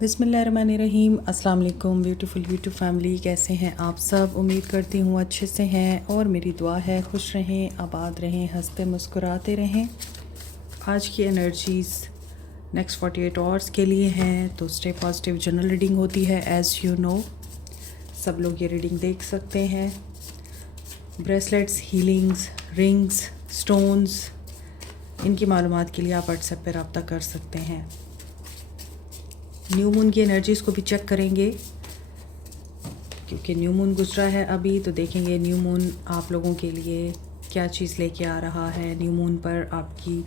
बिस्मिल्लाहिर्रहमानिर्रहीम। अस्सलाम वालेकुम ब्यूटीफुल यूट्यूब फैमिली, कैसे हैं आप सब? उम्मीद करती हूँ अच्छे से हैं और मेरी दुआ है खुश रहें, आबाद रहें, हंसते मुस्कुराते रहें। आज की एनर्जीज़ नेक्स्ट 48 आवर्स के लिए हैं। तो स्टे पॉजिटिव जनरल रीडिंग होती है एज़ यू नो, सब लोग ये रीडिंग देख सकते हैं। ब्रेसलेट्स, हीलिंग्स, रिंग्स, स्टोन्स, इनकी मालूमात के लिए आप व्हाट्सएप पर रब्ता कर सकते हैं। न्यू मून की एनर्जीज़ को भी चेक करेंगे क्योंकि न्यू मून गुजरा है अभी, तो देखेंगे न्यू मून आप लोगों के लिए क्या चीज़ लेके आ रहा है। न्यू मून पर आपकी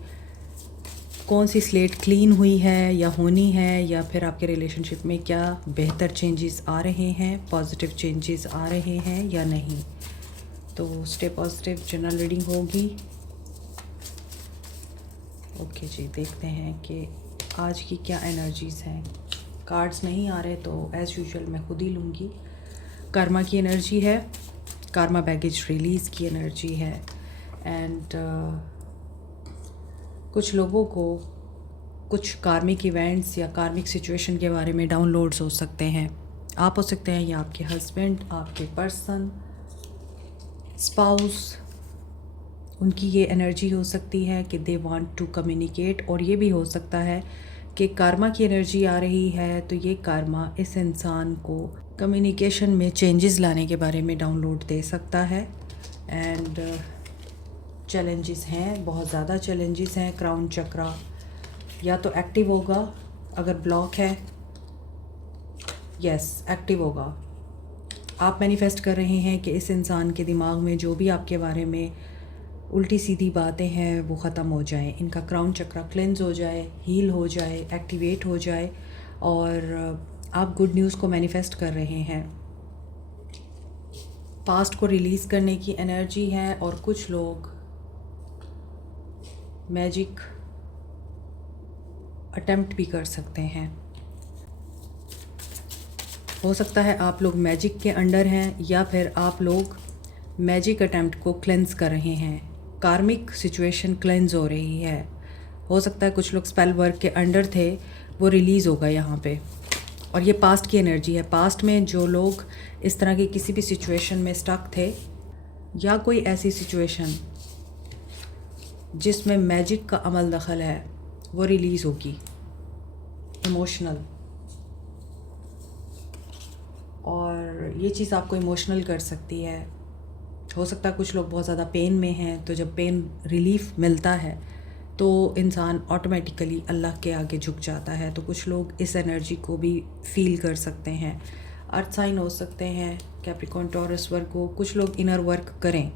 कौन सी स्लेट क्लीन हुई है या होनी है, या फिर आपके रिलेशनशिप में क्या बेहतर चेंजेस आ रहे हैं, पॉजिटिव चेंजेस आ रहे हैं या नहीं। तो स्टे पॉजिटिव जनरल रीडिंग होगी। ओके जी, देखते हैं कि आज की क्या एनर्जीज़ हैं। कार्ड्स नहीं आ रहे तो एज़ यूजुअल मैं खुद ही लूँगी। कर्मा की एनर्जी है, कर्मा बैगेज रिलीज़ की एनर्जी है। एंड कुछ लोगों को कुछ कार्मिक इवेंट्स या कार्मिक सिचुएशन के बारे में डाउनलोड्स हो सकते हैं। आप हो सकते हैं या आपके हस्बैंड, आपके पर्सन, स्पाउस, उनकी ये एनर्जी हो सकती है कि दे वांट टू कम्युनिकेट। और ये भी हो सकता है कि कर्मा की एनर्जी आ रही है तो ये कर्मा इस इंसान को कम्युनिकेशन में चेंजेस लाने के बारे में डाउनलोड दे सकता है। एंड चैलेंजेस हैं, बहुत ज़्यादा चैलेंजेस हैं। क्राउन चक्रा या तो एक्टिव होगा, अगर ब्लॉक है यस एक्टिव होगा। आप मैनिफेस्ट कर रहे हैं कि इस इंसान के दिमाग में जो भी आपके बारे में उल्टी सीधी बातें हैं वो ख़त्म हो जाए, इनका क्राउन चक्रा क्लेंज हो जाए, हील हो जाए, एक्टिवेट हो जाए। और आप गुड न्यूज़ को मैनिफेस्ट कर रहे हैं। पास्ट को रिलीज़ करने की एनर्जी है। और कुछ लोग मैजिक अटेम्प्ट भी कर सकते हैं। हो सकता है आप लोग मैजिक के अंडर हैं या फिर आप लोग मैजिक अटेम्प्ट को क्लेंज कर रहे हैं। कार्मिक सिचुएशन क्लेंज हो रही है। हो सकता है कुछ लोग स्पेल वर्क के अंडर थे, वो रिलीज़ होगा यहाँ पे। और ये पास्ट की एनर्जी है। पास्ट में जो लोग इस तरह की किसी भी सिचुएशन में स्टक थे या कोई ऐसी सिचुएशन जिसमें मैजिक का अमल दखल है, वो रिलीज़ होगी। इमोशनल, और ये चीज़ आपको इमोशनल कर सकती है। हो सकता है कुछ लोग बहुत ज़्यादा पेन में हैं, तो जब पेन रिलीफ मिलता है तो इंसान ऑटोमेटिकली अल्लाह के आगे झुक जाता है। तो कुछ लोग इस एनर्जी को भी फील कर सकते हैं। अर्थ साइन हो सकते हैं, कैप्रिकॉर्न, टॉरस, वर्गो। कुछ लोग इनर वर्क करें,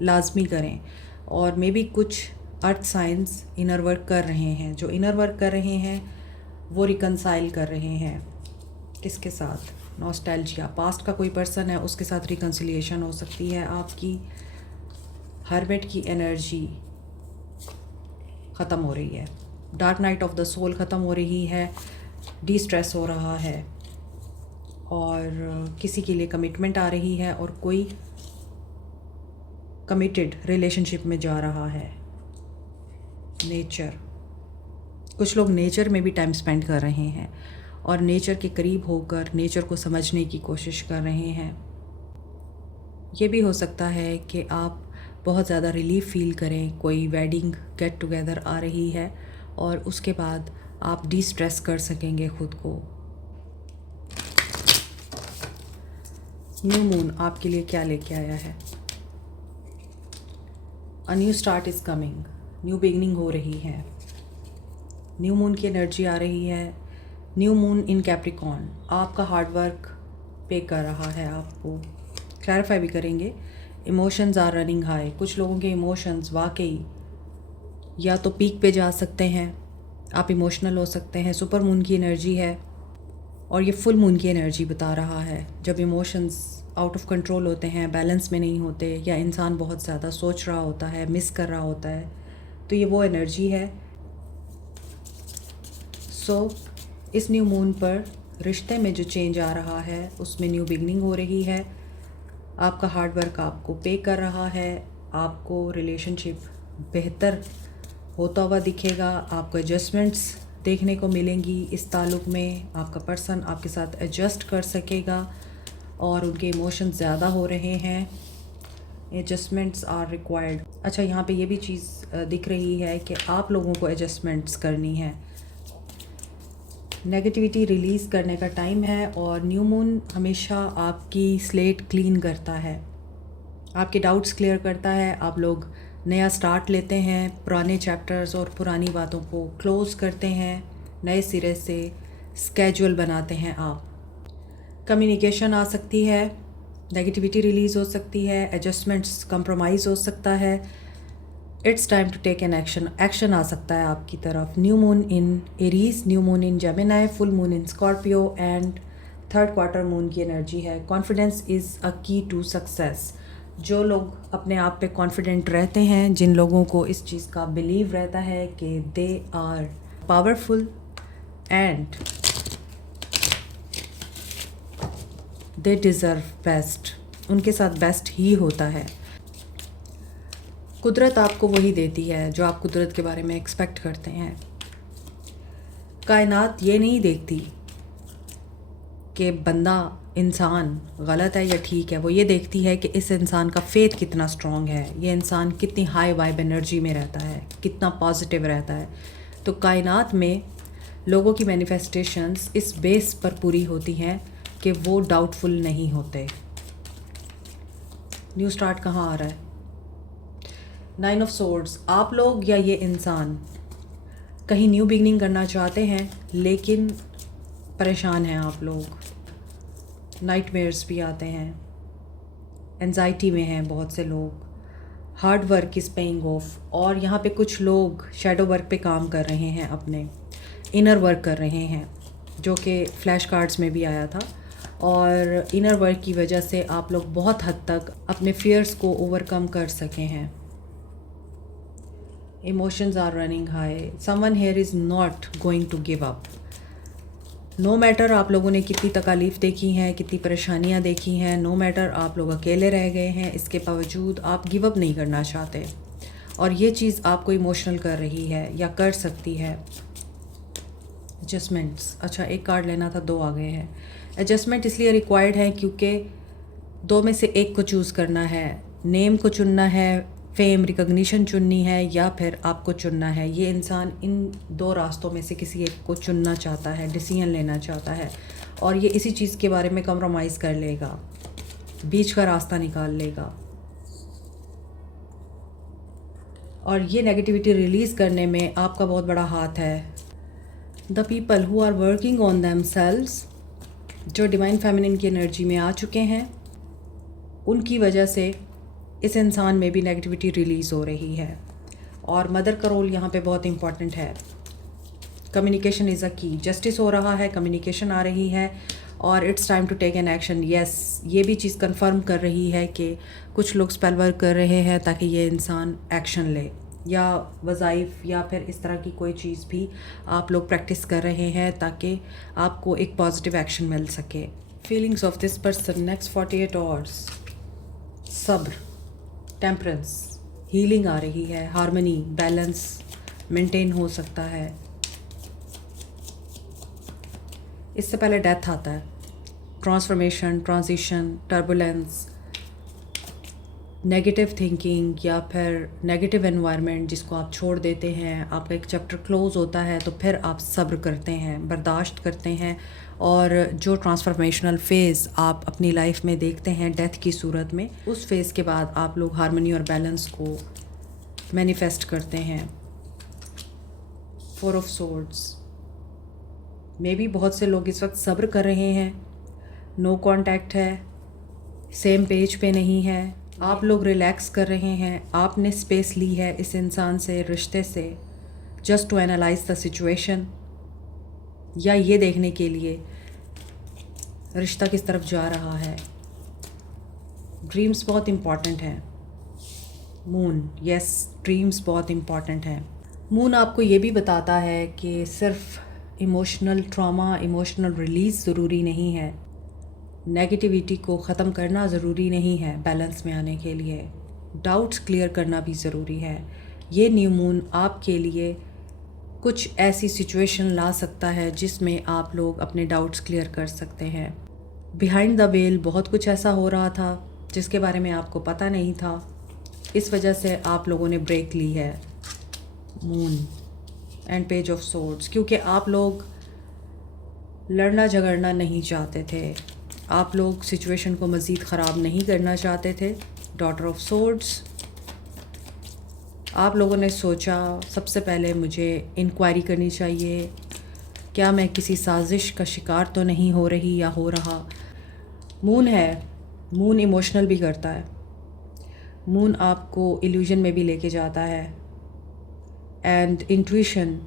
लाजमी करें। और मे बी कुछ अर्थ साइंस इनर वर्क कर रहे हैं। जो इनर वर्क कर रहे हैं वो रिकनसाइल कर रहे हैं किसके साथ? नॉस्टैल्जिया, पास्ट का कोई पर्सन है उसके साथ रिकन्सिलिएशन हो सकती है आपकी। हर्मिट की एनर्जी ख़त्म हो रही है। Dark night of the soul ख़त्म हो रही है। डी स्ट्रेस हो रहा है और किसी के लिए कमिटमेंट आ रही है और कोई कमिटेड रिलेशनशिप में जा रहा है। नेचर, कुछ लोग नेचर में भी टाइम स्पेंड कर रहे हैं और नेचर के करीब होकर नेचर को समझने की कोशिश कर रहे हैं। ये भी हो सकता है कि आप बहुत ज़्यादा रिलीफ फील करें, कोई वेडिंग गेट टुगेदर आ रही है और उसके बाद आप डी स्ट्रेस कर सकेंगे खुद को। न्यू मून आपके लिए क्या लेके आया है? A new start is coming, new beginning हो रही है। न्यू मून की एनर्जी आ रही है। न्यू मून इन कैप्रिकॉर्न, आपका हार्डवर्क पे कर रहा है आपको। क्लैरिफाई भी करेंगे। इमोशंस आर रनिंग हाई, कुछ लोगों के इमोशंस वाकई या तो पीक पे जा सकते हैं, आप इमोशनल हो सकते हैं। सुपर मून की एनर्जी है और ये फुल मून की एनर्जी बता रहा है। जब इमोशंस आउट ऑफ कंट्रोल होते हैं, बैलेंस में नहीं होते, या इंसान बहुत ज़्यादा सोच रहा होता है, मिस कर रहा होता है, तो ये वो एनर्जी है। इस न्यू मून पर रिश्ते में जो चेंज आ रहा है उसमें न्यू बिगनिंग हो रही है। आपका हार्ड वर्क आपको पे कर रहा है। आपको रिलेशनशिप बेहतर होता हुआ दिखेगा। आपको एडजस्टमेंट्स देखने को मिलेंगी इस ताल्लुक़ में। आपका पर्सन आपके साथ एडजस्ट कर सकेगा और उनके इमोशंस ज़्यादा हो रहे हैं। Adjustments are required. अच्छा, यहाँ पे ये भी चीज़ दिख रही है कि आप लोगों को एडजस्टमेंट्स करनी है। नेगेटिविटी रिलीज़ करने का टाइम है और न्यू मून हमेशा आपकी स्लेट क्लीन करता है, आपके डाउट्स क्लियर करता है। आप लोग नया स्टार्ट लेते हैं, पुराने चैप्टर्स और पुरानी बातों को क्लोज़ करते हैं, नए सिरे से स्केड्यूल बनाते हैं आप। कम्युनिकेशन आ सकती है, नेगेटिविटी रिलीज़ हो सकती है, एडजस्टमेंट्स कंप्रोमाइज़ हो सकता है। It's time to take an action. Action आ सकता है आपकी तरफ। New moon in Aries, new moon in Gemini, full moon in Scorpio and third quarter moon की एनर्जी है। Confidence is a key to success. जो लोग अपने आप पे कॉन्फिडेंट रहते हैं, जिन लोगों को इस चीज़ का बिलीव रहता है कि they are powerful and they deserve best, उनके साथ बेस्ट ही होता है। कुदरत आपको वही देती है जो आप कुदरत के बारे में एक्सपेक्ट करते हैं। कायनात ये नहीं देखती कि बंदा इंसान गलत है या ठीक है, वो ये देखती है कि इस इंसान का फेथ कितना स्ट्रॉन्ग है, ये इंसान कितनी हाई वाइब एनर्जी में रहता है, कितना पॉजिटिव रहता है। तो कायनात में लोगों की मैनिफेस्टेशंस इस बेस पर पूरी होती हैं कि वो डाउटफुल नहीं होते। न्यू स्टार्ट कहाँ आ रहा है? 9 ऑफ सोर्ड्स। आप लोग या ये इंसान कहीं न्यू बिगनिंग करना चाहते हैं, लेकिन परेशान हैं आप लोग। नाइटमेयर्स भी आते हैं, एंजाइटी में हैं बहुत से लोग। Hard work is paying off. और यहाँ पे कुछ लोग शैडो वर्क पे काम कर रहे हैं, अपने इनर वर्क कर रहे हैं, जो कि फ्लैश कार्ड्स में भी आया था। और इनर वर्क की वजह से आप लोग बहुत हद तक अपने फियर्स को ओवरकम कर सके हैं। Emotions are running high. Someone here is not going to give up. No matter आप लोगों ने कितनी तकालीफ देखी हैं, कितनी परेशानियां देखी हैं, नो मैटर आप लोग अकेले रह गए हैं, इसके बावजूद आप गिव अप नहीं करना चाहते। और ये चीज़ आपको इमोशनल कर रही है या कर सकती है। एडजस्टमेंट्स। अच्छा, एक कार्ड लेना था, 2 आ गए हैं। एडजस्टमेंट इसलिए रिक्वायर्ड है क्योंकि 2 में से एक को चूज़ करना है। नेम को चुनना है, फेम रिकग्निशन चुननी है, या फिर आपको चुनना है। ये इंसान इन 2 रास्तों में से किसी एक को चुनना चाहता है, डिसीजन लेना चाहता है, और ये इसी चीज़ के बारे में कंप्रोमाइज़ कर लेगा, बीच का रास्ता निकाल लेगा। और ये नेगेटिविटी रिलीज़ करने में आपका बहुत बड़ा हाथ है। The people who are working on themselves, जो डिवाइन फेमिनिन की एनर्जी में आ चुके हैं, उनकी वजह से इस इंसान में भी नेगेटिविटी रिलीज़ हो रही है। और मदर का रोल यहाँ पे बहुत इम्पॉर्टेंट है। कम्युनिकेशन इज़ अ की। जस्टिस हो रहा है, कम्युनिकेशन आ रही है, और it's time to take an action. Yes, ये भी चीज़ कंफर्म कर रही है कि कुछ लोग स्पेल वर्क कर रहे हैं ताकि ये इंसान एक्शन ले, या वज़ाइफ या फिर इस तरह की कोई चीज़ भी आप लोग प्रैक्टिस कर रहे हैं ताकि आपको एक पॉजिटिव एक्शन मिल सके। Feelings of this person next 48 hours. सब्र, टेम्परेंस, हीलिंग आ रही है, हार्मनी, बैलेंस मेंटेन हो सकता है। इससे पहले डेथ आता है, transformation, transition, turbulence, negative thinking या फिर नेगेटिव एनवायरनमेंट जिसको आप छोड़ देते हैं। आपका एक चैप्टर क्लोज होता है तो फिर आप सब्र करते हैं, बर्दाश्त करते हैं, और जो ट्रांसफॉर्मेशनल फ़ेज़ आप अपनी लाइफ में देखते हैं डेथ की सूरत में, उस फेज़ के बाद आप लोग हार्मनी और बैलेंस को मैनिफेस्ट करते हैं। 4 ऑफ सोर्ड्स। मे बी बहुत से लोग इस वक्त सब्र कर रहे हैं, नो कांटेक्ट है, सेम पेज पे नहीं है, आप लोग रिलैक्स कर रहे हैं, आपने स्पेस ली है इस इंसान से, रिश्ते से, just to analyse the situation, या ये देखने के लिए रिश्ता किस तरफ जा रहा है। ड्रीम्स बहुत इम्पॉर्टेंट हैं। मून, यस, ड्रीम्स बहुत इम्पॉर्टेंट हैं। मून आपको ये भी बताता है कि सिर्फ इमोशनल ट्रॉमा, इमोशनल रिलीज़ ज़रूरी नहीं है, नेगेटिविटी को ख़त्म करना ज़रूरी नहीं है बैलेंस में आने के लिए, डाउट्स क्लियर करना भी ज़रूरी है। ये न्यू मून आपके लिए कुछ ऐसी सिचुएशन ला सकता है जिसमें आप लोग अपने डाउट्स क्लियर कर सकते हैं। बिहाइंड द वेल बहुत कुछ ऐसा हो रहा था जिसके बारे में आपको पता नहीं था, इस वजह से आप लोगों ने ब्रेक ली है। Moon and page of swords, क्योंकि आप लोग लड़ना झगड़ना नहीं चाहते थे, आप लोग सिचुएशन को मज़ीद ख़राब नहीं करना चाहते थे। डॉटर ऑफ सोर्ड्स, आप लोगों ने सोचा सबसे पहले मुझे इंक्वायरी करनी चाहिए, क्या मैं किसी साजिश का शिकार तो नहीं हो रही या हो रहा। मून है, मून इमोशनल भी करता है, मून आपको इल्यूजन में भी लेके जाता है। एंड इंट्यूशन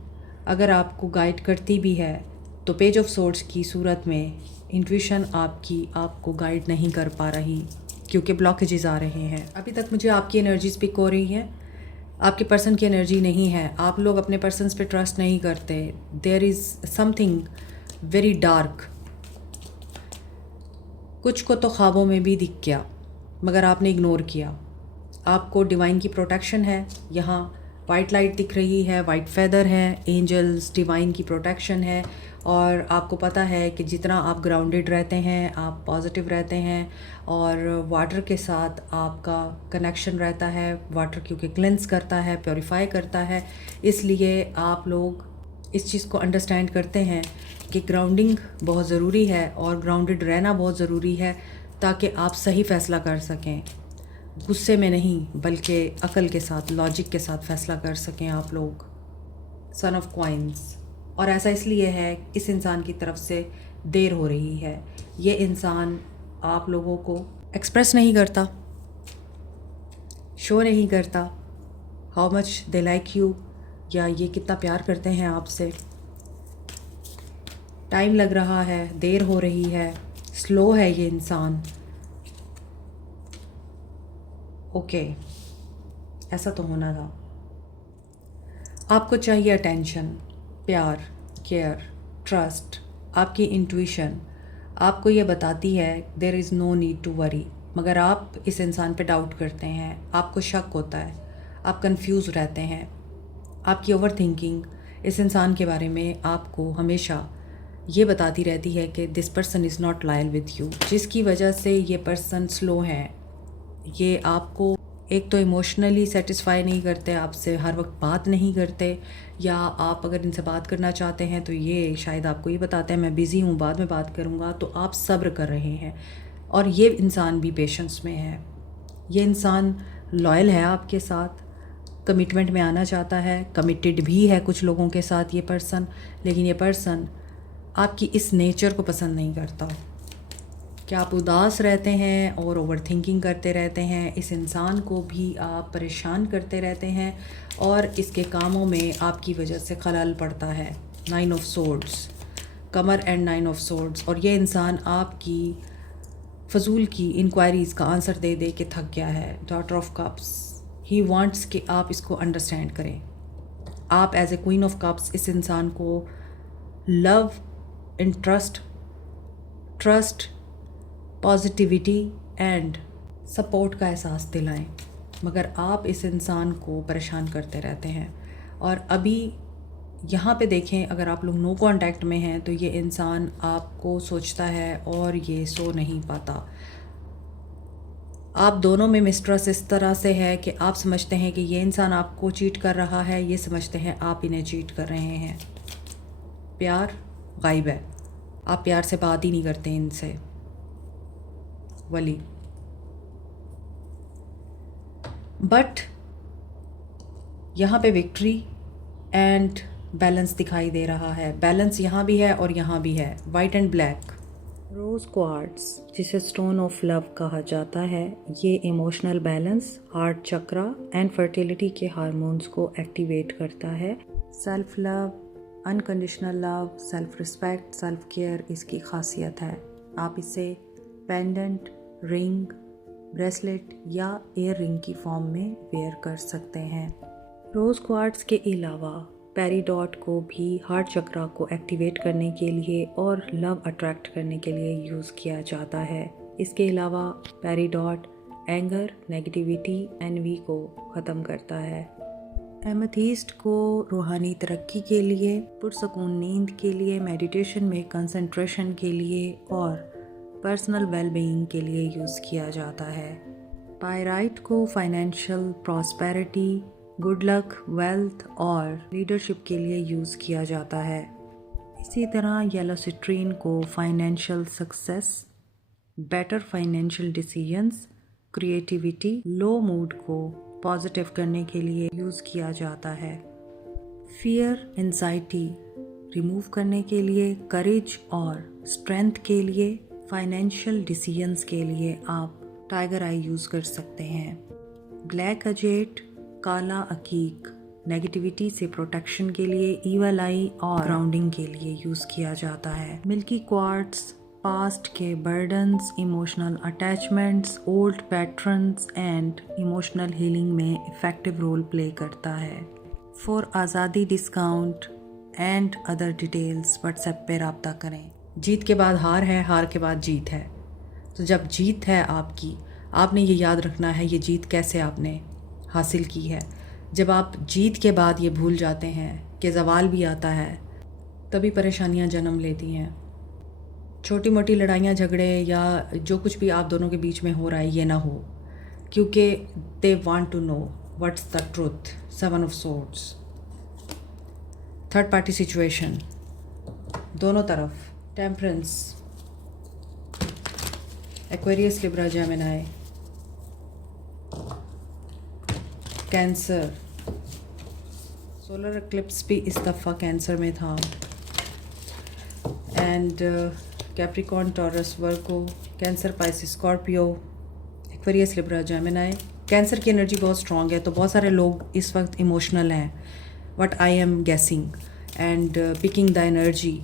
अगर आपको गाइड करती भी है तो पेज ऑफ सोर्ड्स की सूरत में इंट्यूशन आपको गाइड नहीं कर पा रही, क्योंकि ब्लॉकेजेस आ रहे हैं। अभी तक मुझे आपकी एनर्जी स्पीक हो रही है, आपके पर्सन की एनर्जी नहीं है। आप लोग अपने पर्सन्स पे ट्रस्ट नहीं करते। There is something very dark. कुछ को तो ख्वाबों में भी दिख गया मगर आपने इग्नोर किया। आपको डिवाइन की प्रोटेक्शन है, यहाँ वाइट लाइट दिख रही है, वाइट फेदर है, एंजल्स, डिवाइन की प्रोटेक्शन है। और आपको पता है कि जितना आप ग्राउंडेड रहते हैं, आप पॉजिटिव रहते हैं और वाटर के साथ आपका कनेक्शन रहता है। वाटर क्योंकि क्लेंस करता है, प्योरीफाई करता है, इसलिए आप लोग इस चीज़ को अंडरस्टैंड करते हैं कि ग्राउंडिंग बहुत ज़रूरी है और ग्राउंडेड रहना बहुत ज़रूरी है ताकि आप सही फ़ैसला कर सकें, गुस्से में नहीं बल्कि अकल के साथ, लॉजिक के साथ फ़ैसला कर सकें आप लोग। सन ऑफ क्वाइंस, और ऐसा इसलिए है इस इंसान की तरफ से देर हो रही है। ये इंसान आप लोगों को एक्सप्रेस नहीं करता, शो नहीं करता how much they like you, या ये कितना प्यार करते हैं आपसे। टाइम लग रहा है, देर हो रही है, स्लो है ये इंसान। ओके, ऐसा तो होना था। आपको चाहिए अटेंशन, प्यार, केयर, ट्रस्ट। आपकी इंट्यूशन आपको ये बताती है there is no need to worry, मगर आप इस इंसान पे डाउट करते हैं, आपको शक होता है, आप कंफ्यूज रहते हैं। आपकी ओवर थिंकिंग इस इंसान के बारे में आपको हमेशा ये बताती रहती है कि this person is not loyal with you, जिसकी वजह से ये पर्सन स्लो है। ये आपको एक तो इमोशनली सेटिस्फाई नहीं करते, आपसे हर वक्त बात नहीं करते, या आप अगर इनसे बात करना चाहते हैं तो ये शायद आपको ये बताते हैं मैं बिज़ी हूँ, बाद में बात करूँगा। तो आप सब्र कर रहे हैं और ये इंसान भी पेशेंस में है। ये इंसान लॉयल है आपके साथ, कमिटमेंट में आना चाहता है, कमिटेड भी है कुछ लोगों के साथ ये पर्सन, लेकिन ये पर्सन आपकी इस नेचर को पसंद नहीं करता कि आप उदास रहते हैं और ओवर थिंकिंग करते रहते हैं। इस इंसान को भी आप परेशान करते रहते हैं और इसके कामों में आपकी वजह से खलल पड़ता है। 9 of swords, Qamar and 9 of swords. और ये इंसान आपकी फजूल की इंक्वायरीज़ का आंसर दे दे के थक गया है। Daughter of cups, he wants कि आप इसको अंडरस्टैंड करें। आप as a queen of cups इस इंसान को love and trust, positivity and support का एहसास दिलाएं, मगर आप इस इंसान को परेशान करते रहते हैं। और अभी यहाँ पे देखें, अगर आप लोग नो कांटेक्ट में हैं तो ये इंसान आपको सोचता है और ये सो नहीं पाता। आप दोनों में मिसट्रस्ट इस तरह से है कि आप समझते हैं कि ये इंसान आपको चीट कर रहा है, ये समझते हैं आप इन्हें चीट कर रहे हैं। प्यार गायब है, आप प्यार से बात ही नहीं करते इनसे। वली, बट यहाँ पे विक्ट्री एंड बैलेंस दिखाई दे रहा है। बैलेंस यहाँ भी है और यहाँ भी है। White and black. Rose quartz, जिसे स्टोन ऑफ लव कहा जाता है, ये emotional balance, heart chakra and fertility के हार्मोन्स को एक्टिवेट करता है। Self love, unconditional love, self respect, self care इसकी खासियत है। आप इसे पेंडेंट, रिंग, ब्रेसलेट या एयर रिंग की फॉर्म में वेयर कर सकते हैं। रोज़ क्वार्ट्स के अलावा पेरिडॉट को भी हार्ट चक्रा को एक्टिवेट करने के लिए और लव अट्रैक्ट करने के लिए यूज़ किया जाता है। इसके अलावा पेरिडॉट एंगर, नेगेटिविटी, एनवी को ख़त्म करता है। एमेथिस्ट को रूहानी तरक्की के लिए, पुरसकून नींद के लिए, मेडिटेशन में कंसंट्रेशन के लिए और पर्सनल वेलबीइंग के लिए यूज़ किया जाता है। पायराइट को financial prosperity, good luck, wealth और लीडरशिप के लिए यूज़ किया जाता है। इसी तरह येलो सिट्रीन को financial success, better financial decisions, creativity, low mood को पॉजिटिव करने के लिए यूज़ किया जाता है। फियर, एंजाइटी रिमूव करने के लिए, करेज और स्ट्रेंथ के लिए, फाइनेंशियल डिसीजंस के लिए आप टाइगर आई यूज़ कर सकते हैं। ब्लैक अजेट, काला अकीक नेगेटिविटी से प्रोटेक्शन के लिए, ईवल आई और ग्राउंडिंग के लिए यूज़ किया जाता है। मिल्की क्वार्ट्स पास्ट के burdens, emotional attachments, old patterns and emotional healing में इफ़ेक्टिव रोल प्ले करता है। फॉर आज़ादी discount and other details WhatsApp पे रब्ता करें। जीत के बाद हार है, हार के बाद जीत है। तो जब जीत है आपकी, आपने ये याद रखना है ये जीत कैसे आपने हासिल की है। जब आप जीत के बाद ये भूल जाते हैं कि ज़वाल भी आता है, तभी परेशानियां जन्म लेती हैं। छोटी मोटी लड़ाइयाँ झगड़े या जो कुछ भी आप दोनों के बीच में हो रहा है ये ना हो, क्योंकि they want to know what's the truth. 7 of swords, third party situation, दोनों तरफ। Temperance, Aquarius, Libra, Gemini, Cancer. Solar eclipse भी इस दफ़ा कैंसर में था। And Capricorn, Taurus, Virgo, Cancer, Pisces, Scorpio, Aquarius, Libra, Gemini. Cancer की energy बहुत strong है, तो बहुत सारे लोग इस वक्त इमोशनल हैं, what I am guessing and picking the energy.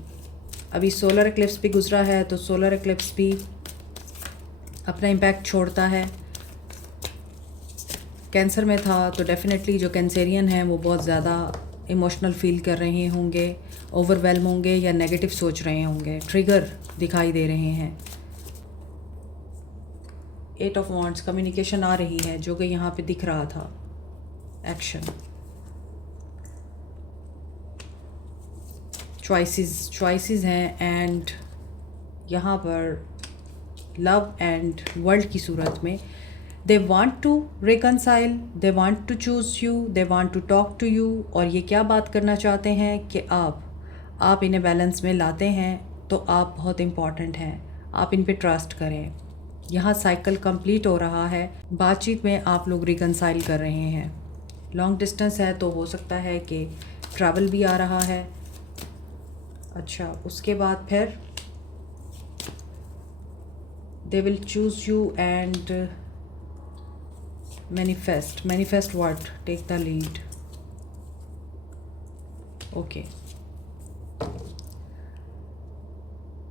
अभी सोलर एक्लिप्स भी गुजरा है, तो सोलर एक्लिप्स भी अपना इम्पैक्ट छोड़ता है। कैंसर में था तो डेफिनेटली जो कैंसेरियन हैं वो बहुत ज़्यादा इमोशनल फील कर रहे होंगे, ओवरवेल्म होंगे या नेगेटिव सोच रहे होंगे, ट्रिगर दिखाई दे रहे हैं। 8 ऑफ वॉन्ड्स, कम्युनिकेशन आ रही है जो कि यहाँ पे दिख रहा था। एक्शन, चॉइसेस हैं एंड यहाँ पर लव एंड वर्ल्ड की सूरत में they want to reconcile, they want to choose you, they want to talk to you. और ये क्या बात करना चाहते हैं कि आप इन्हें बैलेंस में लाते हैं तो आप बहुत इम्पॉर्टेंट हैं, आप इन पे ट्रस्ट करें। यहाँ साइकिल कंप्लीट हो रहा है, बातचीत में आप लोग रिकनसाइल कर रहे हैं। लॉन्ग डिस्टेंस है तो हो सकता है कि ट्रैवल भी आ रहा है। अच्छा, उसके बाद फिर they will choose you and manifest what, take the lead. Okay,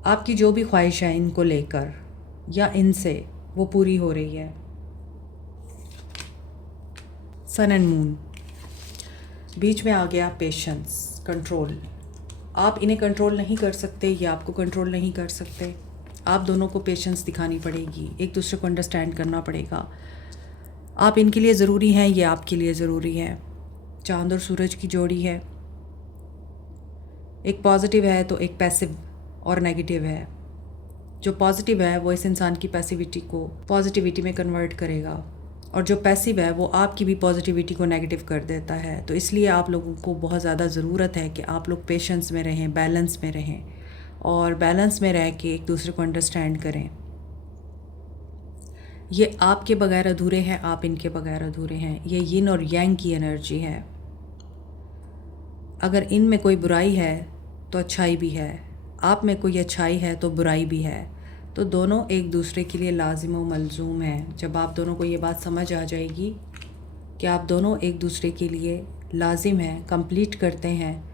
आपकी जो भी ख्वाहिश है इनको लेकर या इनसे, वो पूरी हो रही है। सन एंड मून, बीच में आ गया पेशेंस, कंट्रोल। आप इन्हें कंट्रोल नहीं कर सकते, ये आपको कंट्रोल नहीं कर सकते। आप दोनों को पेशेंस दिखानी पड़ेगी, एक दूसरे को अंडरस्टैंड करना पड़ेगा। आप इनके लिए ज़रूरी हैं, ये आपके लिए ज़रूरी है। चांद और सूरज की जोड़ी है, एक पॉजिटिव है तो एक पैसिव और नेगेटिव है। जो पॉजिटिव है वो इस इंसान की पैसिविटी को पॉजिटिविटी में कन्वर्ट करेगा, और जो पैसिव है वो आपकी भी पॉजिटिविटी को नेगेटिव कर देता है। तो इसलिए आप लोगों को बहुत ज़्यादा ज़रूरत है कि आप लोग पेशेंस में रहें, बैलेंस में रहें, और बैलेंस में रह के एक दूसरे को अंडरस्टैंड करें। ये आपके बगैर अधूरे हैं, आप इनके बगैर अधूरे हैं। ये यिन और यांग की एनर्जी है। अगर इनमें कोई बुराई है तो अच्छाई भी है, आप में कोई अच्छाई है तो बुराई भी है। तो दोनों एक दूसरे के लिए लाजिम व मलजूम हैं। जब आप दोनों को ये बात समझ आ जाएगी कि आप दोनों एक दूसरे के लिए लाजिम हैं, कंप्लीट करते हैं,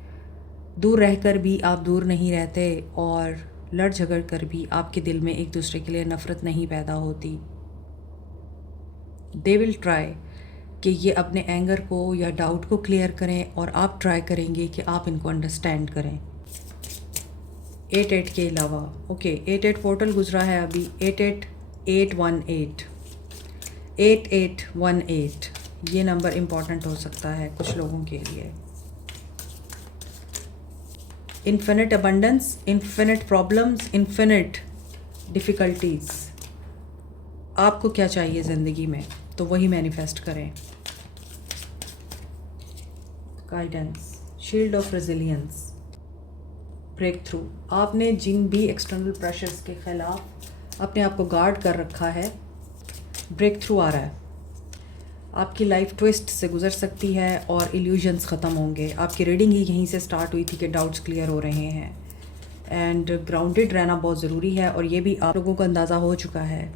दूर रहकर भी आप दूर नहीं रहते, और लड़ झगड़ कर भी आपके दिल में एक दूसरे के लिए नफ़रत नहीं पैदा होती। दे विल ट्राई कि ये अपने एंगर को या डाउट को क्लियर करें, और आप ट्राई करेंगे कि आप इनको अंडरस्टैंड करें। 8 के अलावा, ओके, 8 पोर्टल गुजरा है अभी। 8818, 8818, ये नंबर इम्पॉर्टेंट हो सकता है कुछ लोगों के लिए। Infinite abundance, infinite problems, infinite difficulties. आपको क्या चाहिए ज़िंदगी में तो वही मैनिफेस्ट करें। Guidance, shield of resilience, breakthrough. आपने जिन भी एक्सटर्नल प्रेशर्स के ख़िलाफ़ अपने आप को गार्ड कर रखा है, ब्रेक थ्रू आ रहा है। आपकी लाइफ ट्विस्ट से गुजर सकती है और इल्यूजन्स ख़त्म होंगे। आपकी रीडिंग ही यहीं से स्टार्ट हुई थी कि डाउट्स क्लियर हो रहे हैं एंड ग्राउंडेड रहना बहुत ज़रूरी है। और ये भी आप लोगों को अंदाज़ा हो चुका है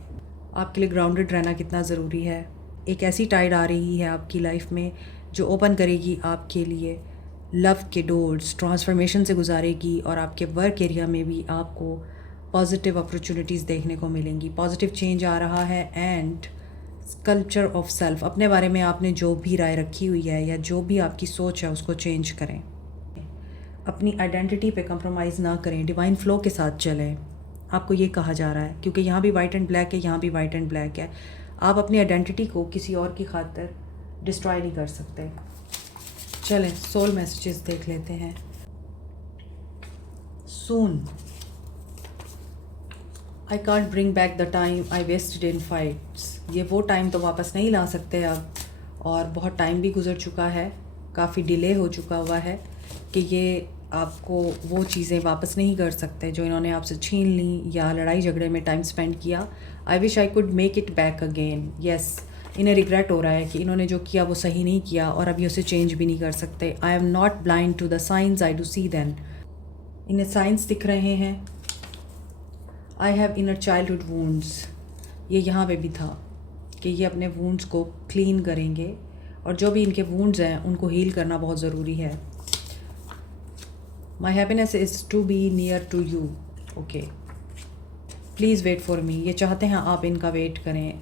आपके लिए ग्राउंडेड रहना कितना ज़रूरी है। एक ऐसी टाइड आ रही है आपकी लाइफ में जो ओपन करेगी आपके लिए लव के डोर्स, ट्रांसफॉर्मेशन से गुजारेगी और आपके वर्क एरिया में भी आपको पॉजिटिव अपॉर्चुनिटीज़ देखने को मिलेंगी। पॉजिटिव चेंज आ रहा है एंड स्कल्पचर ऑफ सेल्फ। अपने बारे में आपने जो भी राय रखी हुई है या जो भी आपकी सोच है उसको चेंज करें। अपनी आइडेंटिटी पे कंप्रोमाइज़ ना करें, डिवाइन फ्लो के साथ चलें। आपको ये कहा जा रहा है क्योंकि यहाँ भी वाइट एंड ब्लैक है, यहाँ भी वाइट एंड ब्लैक है। आप अपनी आइडेंटिटी को किसी और की खातिर डिस्ट्रॉय नहीं कर सकते। चलें सोल मैसेजेस देख लेते हैं। Soon, I can't bring back the time I wasted in fights. ये वो टाइम तो वापस नहीं ला सकते अब, और बहुत टाइम भी गुजर चुका है, काफ़ी डिले हो चुका हुआ है कि ये आपको वो चीज़ें वापस नहीं कर सकते जो इन्होंने आपसे छीन ली या लड़ाई झगड़े में टाइम स्पेंड किया। I wish I could make it back again. Yes, इन्हें रिग्रेट हो रहा है कि इन्होंने जो किया वो सही नहीं किया और अभी उसे चेंज भी नहीं कर सकते। I am not blind to the science, I do see then. इन्हें साइंस दिख रहे हैं। I have inner childhood wounds. ये यहाँ पे भी था कि ये अपने वूंड्स को क्लीन करेंगे और जो भी इनके वूंड्स हैं उनको हील करना बहुत ज़रूरी है। My happiness is to be near to you. Okay, please wait for me. ये चाहते हैं आप इनका वेट करें।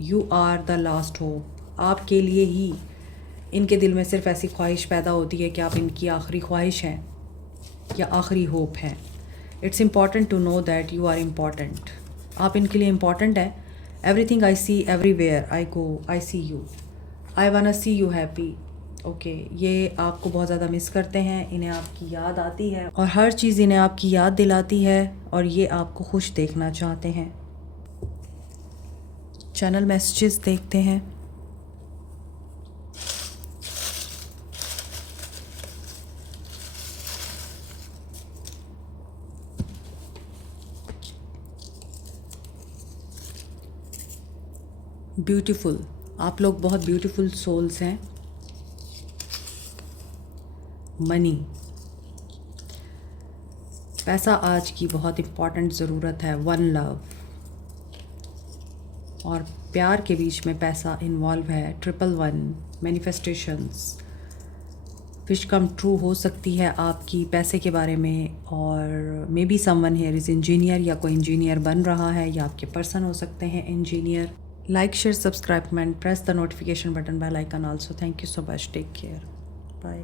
You are the last hope. आपके लिए ही इनके दिल में सिर्फ ऐसी ख्वाहिश पैदा होती है कि आप इनकी आखिरी ख्वाहिश हैं या आखिरी होप हैं। It's important to know that you are important. आप इनके लिए इम्पॉर्टेंट हैं। Everything I see, everywhere I go, I see you. I wanna see you happy. Okay, ये आपको बहुत ज़्यादा मिस करते हैं, इन्हें आपकी याद आती है और हर चीज़ इन्हें आपकी याद दिलाती है और ये आपको खुश देखना चाहते हैं। चैनल मैसेजेस देखते हैं। ब्यूटीफुल, आप लोग बहुत ब्यूटीफुल सोल्स हैं। मनी, पैसा आज की बहुत इम्पॉर्टेंट ज़रूरत है। वन लव, और प्यार के बीच में पैसा इन्वॉल्व है। 111 मैनिफेस्टेशंस, विश कम ट्रू हो सकती है आपकी पैसे के बारे में। और may be someone here is engineer या कोई इंजीनियर बन रहा है या आपके पर्सन हो सकते हैं engineer. Like, share, subscribe, press the notification button, bell icon also. Thank you so much, take care, bye.